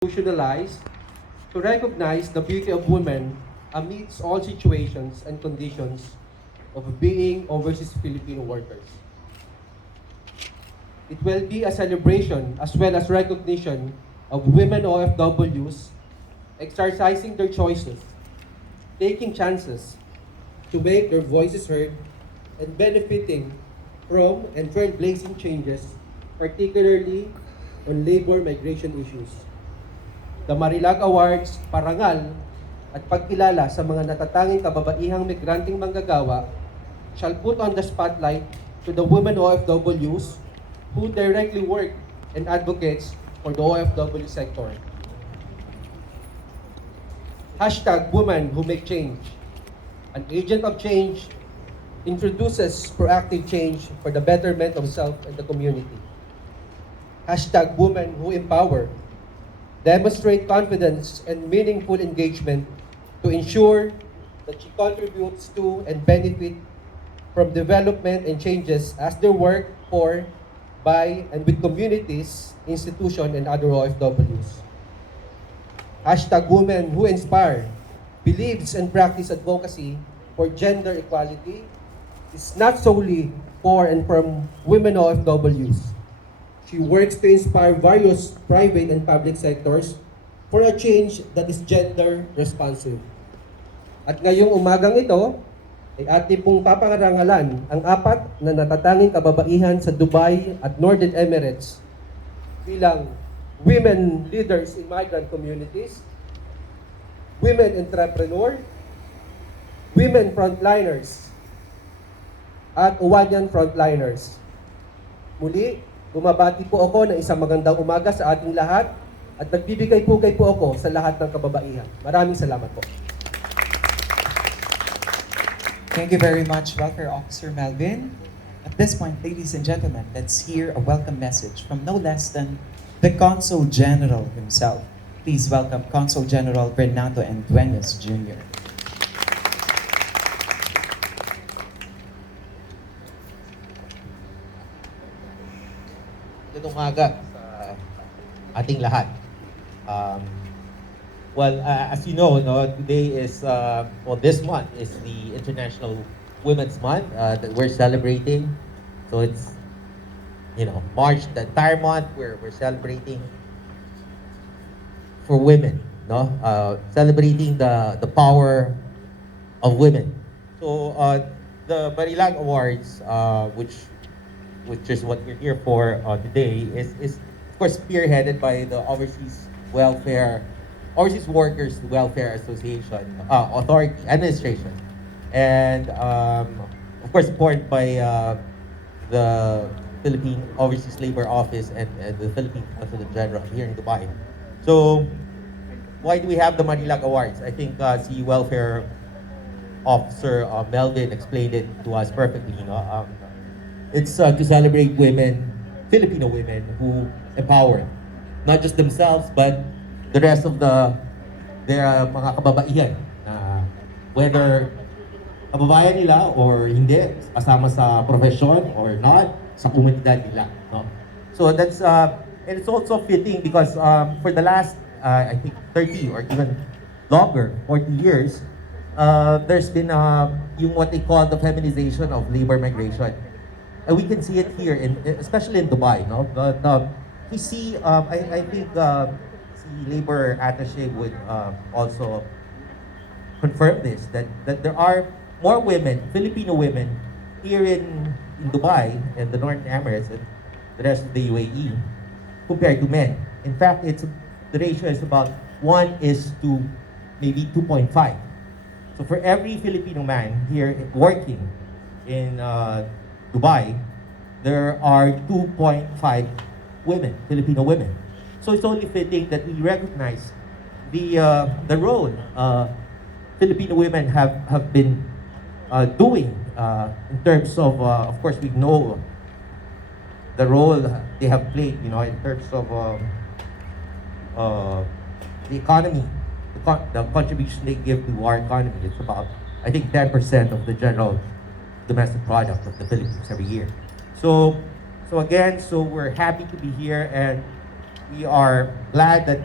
institutionalized to recognize the beauty of women amidst all situations and conditions of being overseas Filipino workers. It will be a celebration as well as recognition of women OFWs exercising their choices, taking chances to make their voices heard, and benefiting from and trailblazing changes, particularly on labor migration issues. The Marilag Awards, parangal at pagkilala sa mga natatanging kababaihang migranteng manggagawa shall put on the spotlight to the women OFWs who directly work and advocates for the OFW sector. Hashtag Women Who Make Change. An agent of change introduces proactive change for the betterment of self and the community. Hashtag Women Who Empower. Demonstrate confidence and meaningful engagement to ensure that she contributes to and benefit from development and changes as they work for, by, and with communities, institutions, and other OFWs. Hashtag Women Who Inspire believes and practice advocacy for gender equality is not solely for and from women OFWs. She works to inspire various private and public sectors for a change that is gender responsive. At ngayong umagang ito, ay ating pong papangarangalan ang 4 na natatanging kababaihan sa Dubai at Northern Emirates bilang women leaders in migrant communities, women entrepreneur, women frontliners, at Uwanyan frontliners. Muli, bumabati po ako ng isang magandang umaga sa ating lahat at nagbibigay-pugay po ako sa lahat ng kababaihan. Maraming salamat po. Thank you very much, Welfare Officer Melvin. At this point, ladies and gentlemen, let's hear a welcome message from no less than the Consul General himself. Please welcome Consul General Bernardo and Dueñas Jr. Magandang umaga sa ating lahat. As you know, no, today is, this month is the International Women's Month that we're celebrating. So it's, March, the entire month, we're celebrating for women, no? Celebrating the power of women. So the Marilag Awards, which is what we're here for today, is of course spearheaded by the Overseas Workers Welfare Association Authority Administration, and of course supported by the Philippine Overseas Labor Office and the Philippine Consul General here in Dubai. So why do we have the Marilag Awards? I think the Welfare Officer Melvin explained it to us perfectly. It's to celebrate women, Filipino women who empower not just themselves but the rest of their mga kababaihan. Whether kababayan nila or hindi, kasama sa profession or not, sa komunidad nila. No? So that's, and it's also fitting because for the last, I think 30 or even longer, 40 years, there's been yung what they call the feminization of labor migration. And we can see it here, especially in Dubai. No, we see. I think the labor attache would also confirm this that there are more women, Filipino women, here in Dubai and the Northern Emirates and the rest of the UAE compared to men. In fact, the ratio is about 1 is to maybe 2.5. So for every Filipino man here working in Dubai, there are 2.5 women, Filipino women. So it's only fitting that we recognize the role Filipino women have been doing in terms of course we know the role they have played, in terms of the economy, the contribution they give to our economy. It's about, I think, 10% of the general domestic product of the Philippines every year. So again, we're happy to be here, and we are glad that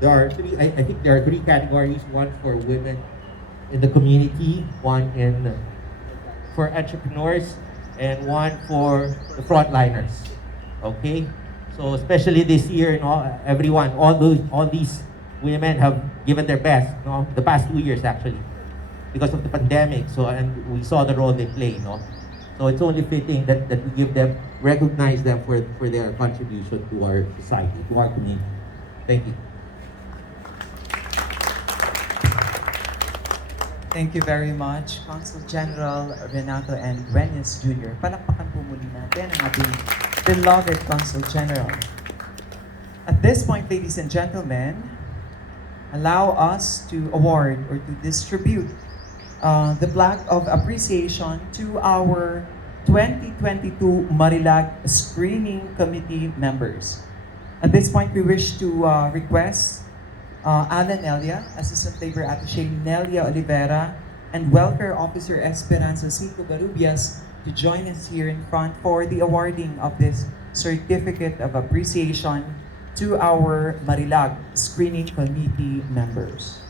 there are three. I think there are three categories. One for women in the community, one in for entrepreneurs, and one for the frontliners. Okay, so especially this year, everyone, all these women have given their best, the past 2 years actually, because of the pandemic. So and we saw the role they play, So it's only fitting that we give them, recognize them for their contribution to our society, to our community. Thank you. Thank you very much, Consul General Renato and Dueñas Jr. Palakpakan po muli natin ang ating beloved Consul General. At this point, ladies and gentlemen, allow us to award or to distribute the plaque of appreciation to our 2022 Marilag Screening Committee members. At this point, we wish to request Alan Nelia, Assistant Labor Attache Nelia Olivera, and Welfare Officer Esperanza Cinco Garubias to join us here in front for the awarding of this Certificate of Appreciation to our Marilag Screening Committee members.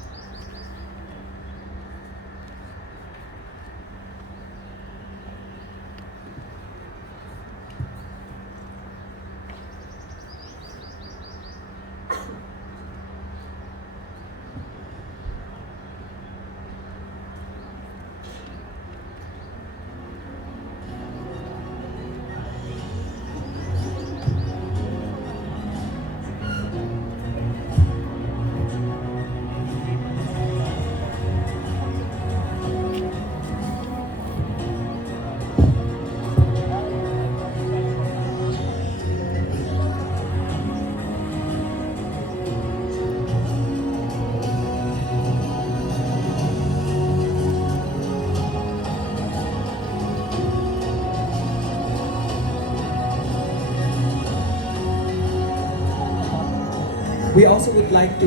We also would like to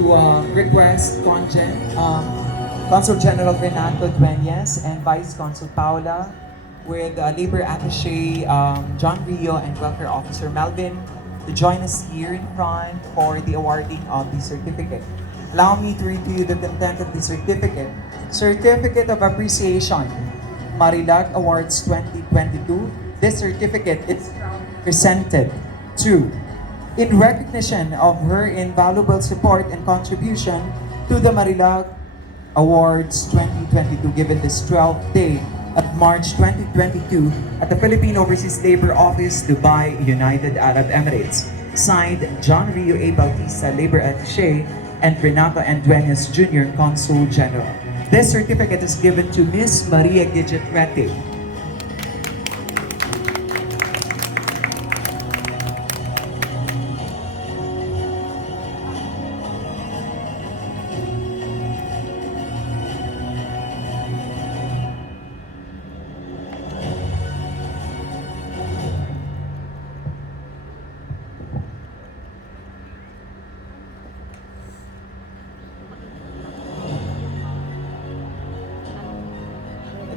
request Consul General Renato Dueñas and Vice Consul Paula with Labor Attache Jhon Rio and Welfare Officer Melvin to join us here in front for the awarding of the certificate. Allow me to read to you the content of the certificate. Certificate of Appreciation, Marilag Awards 2022. This certificate is presented to in recognition of her invaluable support and contribution to the Marilag Awards 2022 given this 12th day of March 2022 at the Philippine Overseas Labor Office, Dubai, United Arab Emirates. Signed, Jhon Rio A, Batista, Labor Attache, and Renato and Dueñas Jr, Consul General. This certificate is given to Ms. Maria Gidget Rete.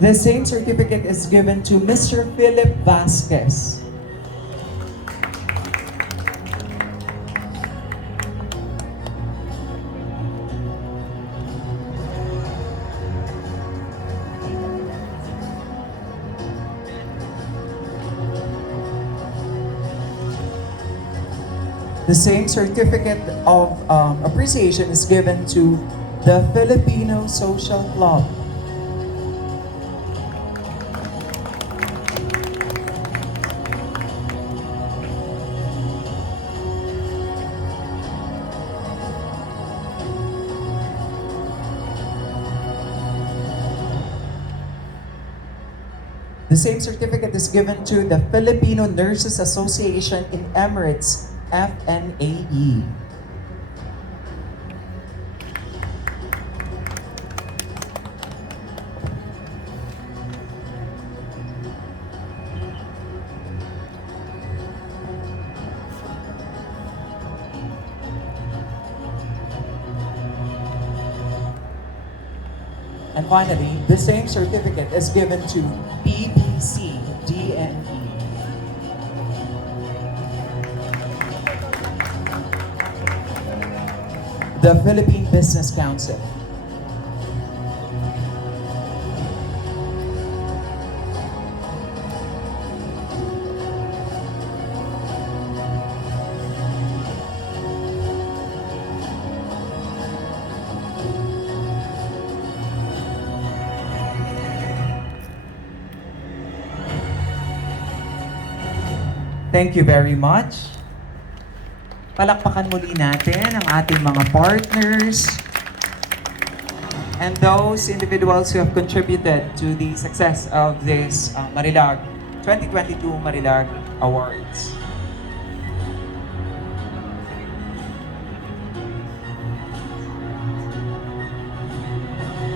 The same certificate is given to Mr. Philip Vasquez. The same certificate of appreciation is given to the Filipino Social Club. The same certificate is given to the Filipino Nurses Association in Emirates, FNAE. And finally, the same certificate is given to BBC DNE. the Philippine Business Council. Thank you very much. Palakpakan muli natin ang ating mga partners and those individuals who have contributed to the success of this Marilag 2022 Marilag Awards.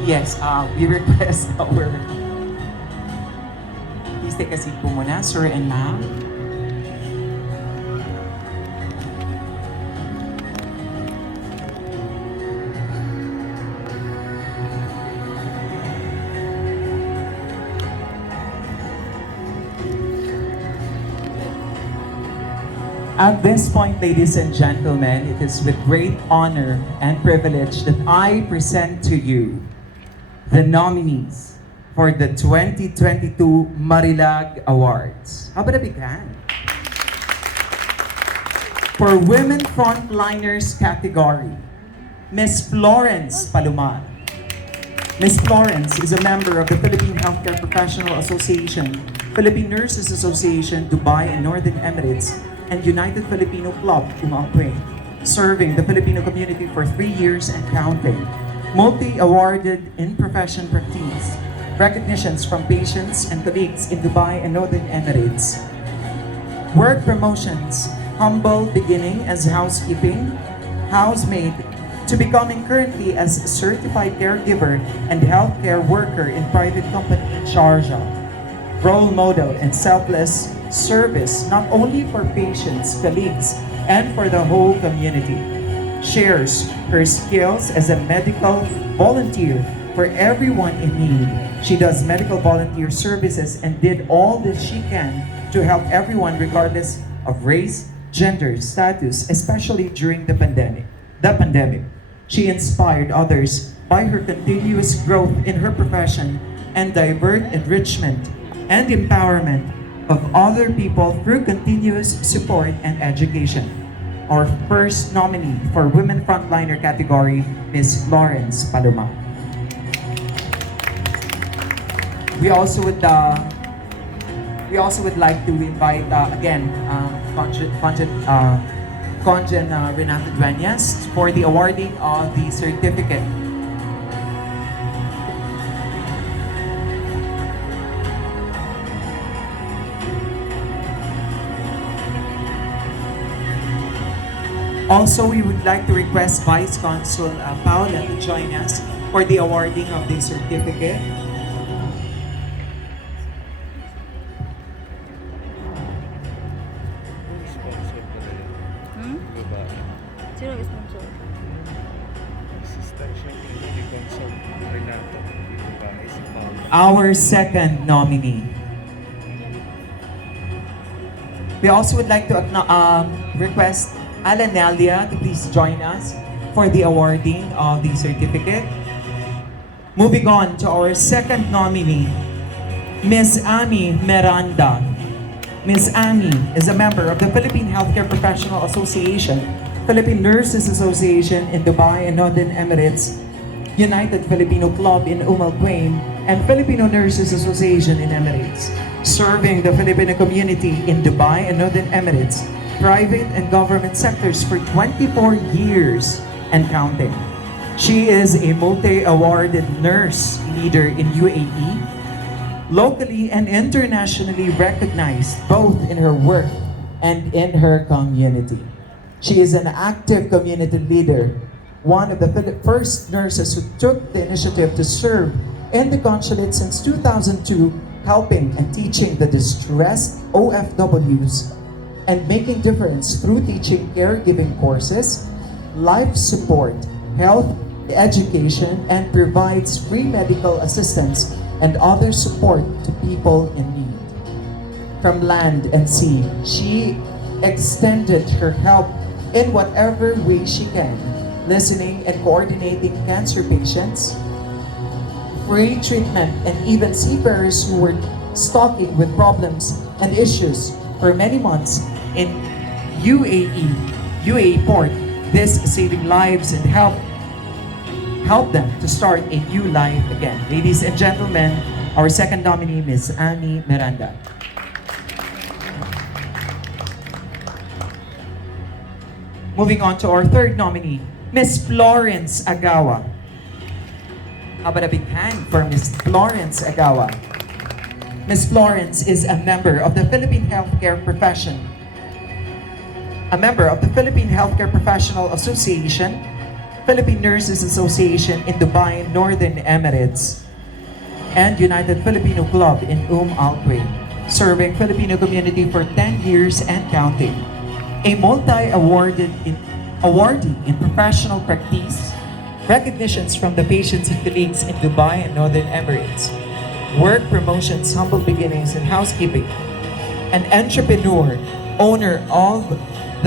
Yes, we request our... Please take a seat po muna, sir and ma'am. At this point, ladies and gentlemen, it is with great honor and privilege that I present to you the nominees for the 2022 Marilag Awards. How about a big hand? For Women Frontliners category, Ms. Florence Palomar. Ms. Florence is a member of the Philippine Healthcare Professional Association, Philippine Nurses Association, Dubai and Northern Emirates, and United Filipino Club, Umangkwe, serving the Filipino community for 3 years and counting. Multi-awarded in profession practice, recognitions from patients and colleagues in Dubai and Northern Emirates. Work promotions, humble beginning as housekeeping, housemaid, to becoming currently as certified caregiver and healthcare worker in private company in Sharjah. Role model and selfless service not only for patients, colleagues, and for the whole community. Shares her skills as a medical volunteer for everyone in need. She does medical volunteer services and did all that she can to help everyone regardless of race, gender, status, especially during the pandemic. She inspired others by her continuous growth in her profession and divert enrichment and empowerment of other people through continuous support and education. Our first nominee for Women Frontliner category, Ms. Florence Palomar. We also would like to invite again Congen Renato Dueñas for the awarding of the certificate. Also, we would like to request Vice Consul Paula to join us for the awarding of the certificate. Sino sponsor? Assistant siya ni Consul Renato Dibai, si Paluma. Our second nominee. We also would like to request Alanelia to please join us for the awarding of the certificate. Moving on to our second nominee, Ms. Amy Miranda. Ms. Amy is a member of the Philippine Healthcare Professional Association, Philippine Nurses Association in Dubai and Northern Emirates, United Filipino Club in Umangkwe, and Filipino Nurses Association in Emirates, serving the Filipino community in Dubai and Northern Emirates, private and government sectors for 24 years and counting. She is a multi-awarded nurse leader in UAE, locally and internationally recognized both in her work and in her community. She is an active community leader, one of the first nurses who took the initiative to serve in the consulate since 2002, helping and teaching the distressed OFWs and making difference through teaching caregiving courses, life support, health education, and provides free medical assistance and other support to people in need. From land and sea, she extended her help in whatever way she can, listening and coordinating cancer patients, free treatment, and even seafarers who were stalking with problems and issues for many months in UAE port. This saving lives and help them to start a new life again. Ladies and gentlemen, our second nominee, Ms. Annie Miranda. Moving on to our third nominee, Ms. Florence Agawa. How about a big hand for Ms. Florence Agawa? Ms. Florence is a member of the Philippine Healthcare Professional Association, Philippine Nurses Association in Dubai, Northern Emirates, and United Filipino Club in Al Quwain, serving Filipino community for 10 years and counting. A multi-awardee in professional practice, recognitions from the patients and colleagues in Dubai and Northern Emirates, work promotions, humble beginnings in housekeeping, an entrepreneur, owner of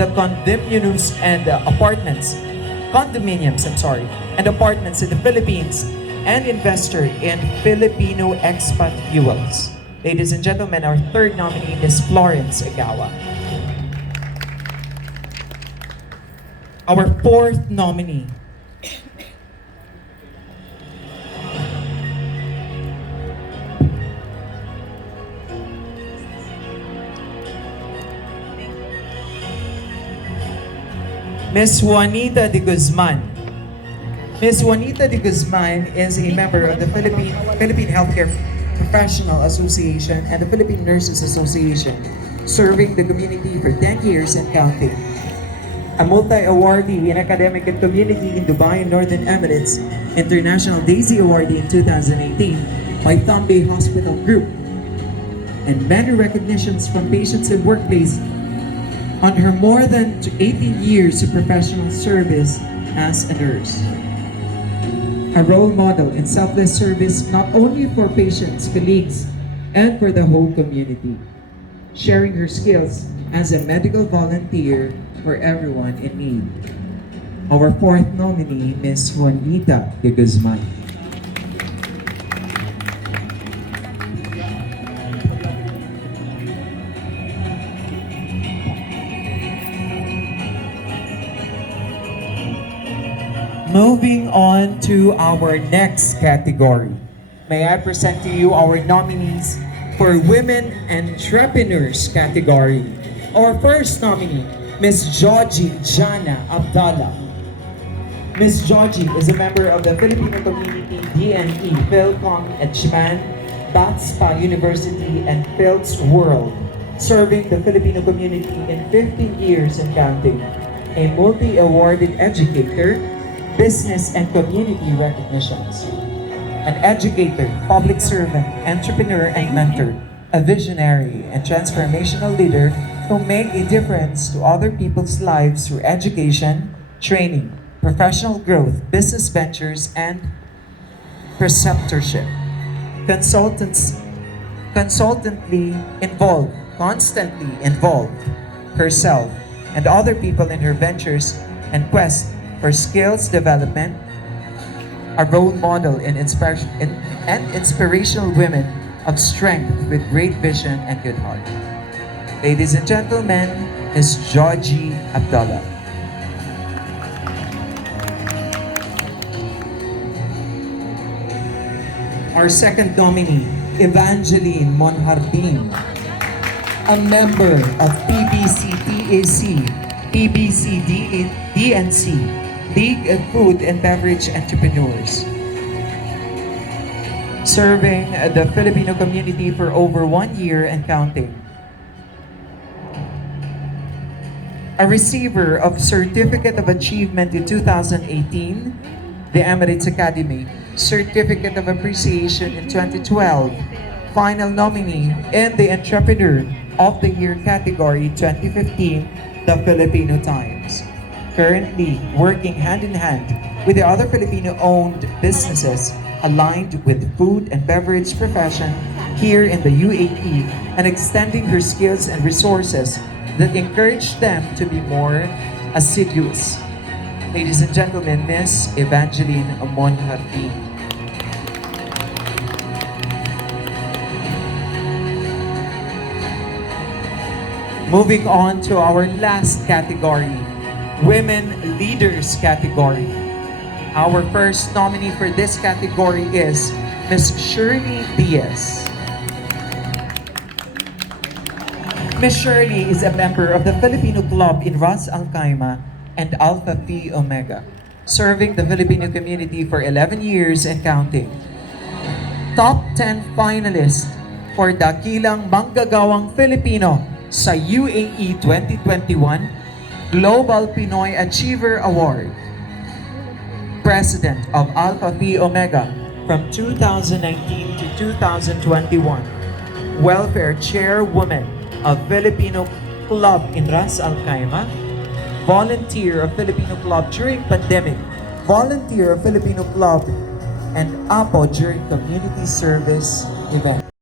the condominiums and apartments in the Philippines, and investor in Filipino expat fuels. Ladies and gentlemen, our third nominee is Florence Agawa. Our fourth nominee, Ms. Juanita de Guzman. Ms. Juanita de Guzman is a member of the Philippine Healthcare Professional Association and the Philippine Nurses Association, serving the community for 10 years and counting. A multi-awardee in academic and community in Dubai and Northern Emirates, International Daisy Awardee in 2018 by Thambay Hospital Group, and many recognitions from patients and workplace on her more than 18 years of professional service as a nurse. A role model in selfless service not only for patients, colleagues, and for the whole community, sharing her skills as a medical volunteer for everyone in need. Our fourth nominee, Ms. Juanita de Guzman. Moving on to our next category, may I present to you our nominees for Women Entrepreneurs category. Our first nominee, Ms. Jhon Abdallah. Ms. Georgie is a member of the Filipino community DNE, Philcom at Japan, Batista University, and Phil's World, serving the Filipino community in 15 years and counting. A multi-awarded educator, business and community recognitions. An educator, public servant, entrepreneur, and mentor, a visionary and transformational leader who make a difference to other people's lives through education, training, professional growth, business ventures, and preceptorship. Constantly involved herself and other people in her ventures and quest for skills development, a role model and inspirational women of strength with great vision and good heart. Ladies and gentlemen, Ms. Jhon Abdallah. Our second nominee, Evangeline Monjardin, a member of PBC-TAC, PBC-DNC, League of Food and Beverage Entrepreneurs, serving the Filipino community for over 1 year and counting. A receiver of Certificate of Achievement in 2018, the Emirates Academy, Certificate of Appreciation in 2012, final nominee in the Entrepreneur of the Year category 2015, the Filipino Times. Currently working hand in hand with the other Filipino-owned businesses aligned with food and beverage profession here in the UAE and extending her skills and resources that encourage them to be more assiduous Ladies and gentlemen, Miss Evangeline Monhartin. Moving on to our last category, Women Leaders category. Our first nominee for this category is Miss Shirley Diaz. Miss Shirley is a member of the Filipino Club in Ras Al Khaimah and Alpha Phi Omega, serving the Filipino community for 11 years and counting. Top 10 finalist for Dakilang Manggagawang Filipino sa UAE 2021 Global Pinoy Achiever Award. President of Alpha Phi Omega from 2019 to 2021. Welfare Chairwoman of Filipino Club in Ras Al Khaimah. Volunteer of Filipino Club during pandemic. Volunteer of Filipino Club and APO during community service event.